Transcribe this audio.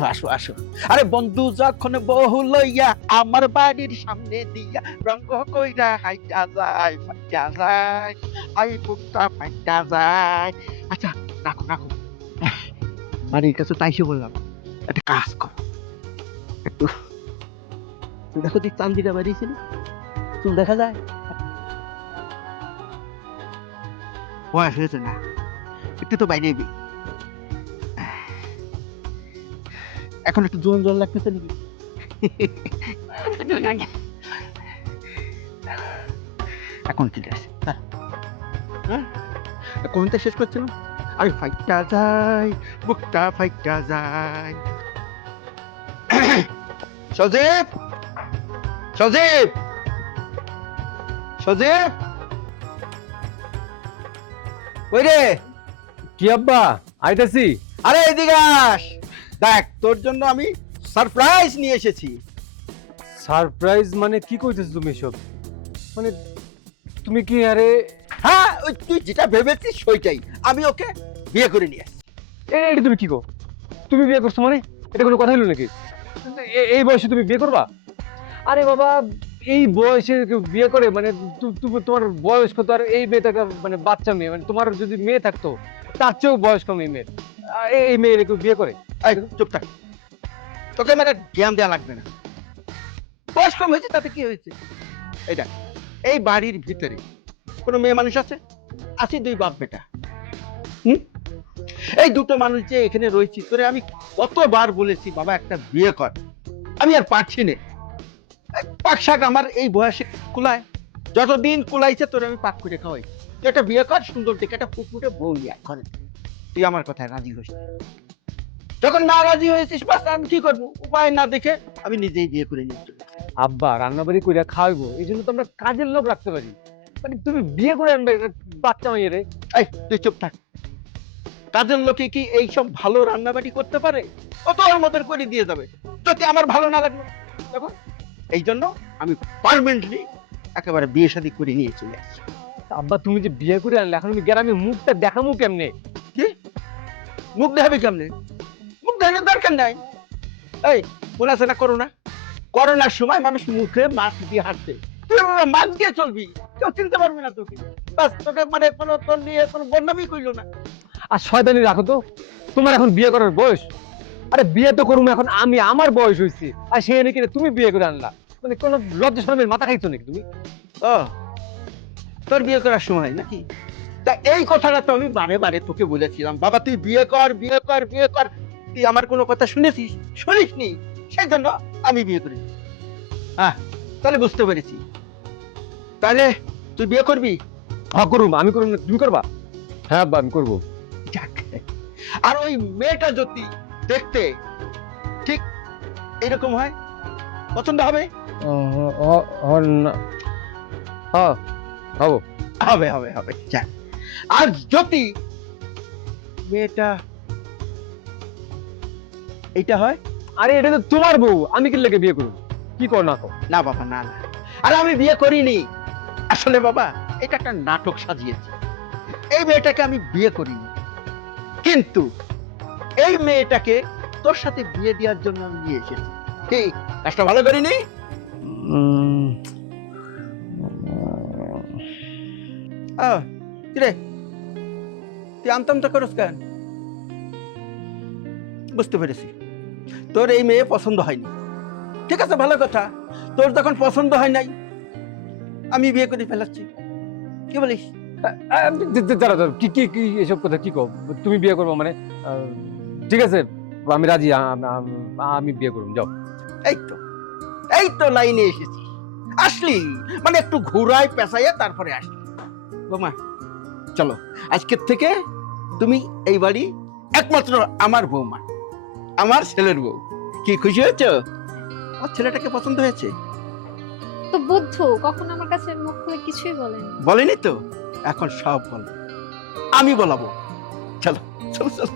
আসো আসো আসো। আরে বন্ধু যখন বহু লইয়া আমার বাড়ির সামনে দিয়া রঙ্গ কইরা হাইটা যায় ফাইটা যায়, আই বুকটা ফাইটা যায়। আচ্ছা রাখো রাখো, বাড়ির কাছে তাইসে বললাম, একটা কাজ করো, একটু দেখো যে চান্দিটা বাড়িয়েছিল, চুল দেখা যায়? বয়স হয়েছে না, একটু তো বাইরে এখন একটু জোন জল লাগতেছে নাকি? এখন ঠিক আছে, হ্যাঁ কোনটা শেষ করছিলাম? আরে ফাইটটা যায়, বুকটা ফাইটটা যায়। সজীব, সজীব, সজীব, ওই রে। কি আব্বা, আইতাছি। আরে এদিকে আস, দেখ তোর জন্য আমি সারপ্রাইজ নিয়ে এসেছি। সারপ্রাইজ মানে কি কইতেছ তুমি সব? মানে তুমি কি আরে হ্যাঁ ওই তুই যেটা ভেবেছিস সেটাই, আমি ওকে বিয়ে করে নিয়ে আসছি। এটা তুমি কি কো? তুমি বিয়ে করছো মানে? এটা কোনো কথা হলো নাকি? এই বয়সে তুমি বিয়ে করবা? আরে বাবা, এই বয়সে কেউ বিয়ে করে মানে তোমার বয়স কত? আর এই মেয়েটাকে মানে বাচ্চা মেয়ে, মানে তোমার যদি মেয়ে থাকতো তার চেয়েও বয়স কম এই মেয়ের। এই মেয়ের কেউ বিয়ে করে? এই চুপ থাক, তোকে মানে জ্ঞান দেওয়া লাগবে না। বয়স কম হয়েছে তাতে কি হয়েছে? এইটা এই বাড়ির ভিতরে কোনো মেয়ে মানুষ আছে? আছে দুই বাপ বেটা। হুম, এই দুটো মানুষ যে এখানে রয়েছি, তোরে আমি কতবার বলেছি বাবা একটা বিয়ে কর, আমি আর পারছি না। পাক শাক আমার এই বয়সে কুলায়, যতদিন কুলাইছে তোরে আমি পাক করে খাওয়াই। তুই একটা বিয়ে কর, সুন্দর দেখে একটা ফুটফুটে বউ নিয়ে আয় ঘরে। তুই আমার কথায় রাজি হইস, যখন না রাজি হয়েছিস বাস আমি কি করবো, উপায় না দেখে আমি নিজেই বিয়ে করে নিয়ে চলে আসি। আব্বা রান্না বাড়ি কইরা খাওয়াইবো, এই জন্য তো আমরা কাজের লোক রাখতে পারি। মানে তুমি বিয়ে করে আনবে একটা বাচ্চা মেয়ে রে? এই তুই চুপ থাক, কাজের লোকে কি এইসব ভালো রান্নাবাড়ি করতে পারে? ও তো ওর মতন করে দিয়ে যাবে, যদি আমার ভালো না লাগলো। দেখো এই জন্য আমি পার্মানেন্টলি একেবারে বিয়ে শাদী করে নিয়ে চলে আসছি। আব্বা তুমি যে বিয়ে করে আনলে, এখন আমি গ্রামে মুখটা দেখামু কেমনে? কি মুখ দেখাবি কেমনে? মুখ দেখানোর দরকার নাই। এই মনে আছে না করোনা, করোনার সময় মানুষ মুখে মাস্ক দিয়ে হাঁটছে, তুই মাস্ক দিয়ে চলবি, কেউ চিনতে পারবে না তোকে। বাস তোকে মানে কোনো তোর নিয়ে কোনো বদনামই করলো না। আর শয়তানি রাখো তো, তোমার এখন বিয়ে করার বয়স? আরে বিয়ে তো করুম এখন আমি, আমার বয়স হয়েছে, আর সে নাকি তুমি বিয়ে করে আনলা? মানে কোনো লজ্জা শরমের মাথা খাইছো নাকি তুমি? ও তোর বিয়ে করার সময় নাকি? তা এই কথাটা তো আমি বারে বারে তোকে বলেছিলাম, বাবা তুই বিয়ে কর বিয়ে কর বিয়ে কর, তুই আমার কোনো কথা শুনেছিস? শুনিসনি, সেই জন্য আমি বিয়ে করি। হ্যাঁ তাহলে বুঝতে পেরেছি, তাহলে তুই বিয়ে করবি? হ্যাঁ করুম, আমি করুম না তুমি করবা? হ্যাঁ আব্বা আমি করবো। যাক, আর ওই মেয়েটা যদি দেখতে ঠিক এরকম হয়, পছন্দ হবে? হ্যাঁ হবো। হবে হবে হবে, যাক। আর যদি মেয়েটা এইটা হয়? আরে এটা তো তোমার বউ, আমি কি লেগে বিয়ে করবো? কি কর না কর। না বাবা না না, আরে আমি বিয়ে করিনি, আসলে বাবা এটা একটা নাটক সাজিয়েছি। এই মেয়েটাকে আমি বিয়ে করিনি, কিন্তু এই মেয়েটাকে তোর সাথে বিয়ে দেওয়ার জন্য আমি নিয়ে এসেছি। কি কাজটা ভালো করিনি? কিরে তুই আমতা আমতা করস কেন? বুঝতে পেরেছি, তোর এই মেয়ে পছন্দ হয়নি। ঠিক আছে ভালো কথা, তোর যখন পছন্দ হয় নাই আমি বিয়ে করে ফেলাচ্ছি, কি বলিস? দাঁড়া দাঁড়া, কি কি কি এসব কথা কি কও? তুমি বিয়ে করবো মানে? ঠিক আছে আমি রাজি, আমি বিয়ে করবো, যাও। এই তো, এই তো লাইনে এসেছি, আসলি মানে একটু ঘুরাই পেঁচাইয়া তারপরে আসলি। বৌমা চলো, আজকের থেকে তুমি এই বাড়ি একমাত্র আমার বৌমা, আমার ছেলের বউ। কি খুশি হয়েছ? আমার ছেলেটাকে পছন্দ হয়েছে? তো বুদ্ধু কখনো আমার কাছে মুখ খুলে কিছুই বলেনি। বলেনি তো, এখন সব বল, আমি বলাবো। চলো চলো চলো।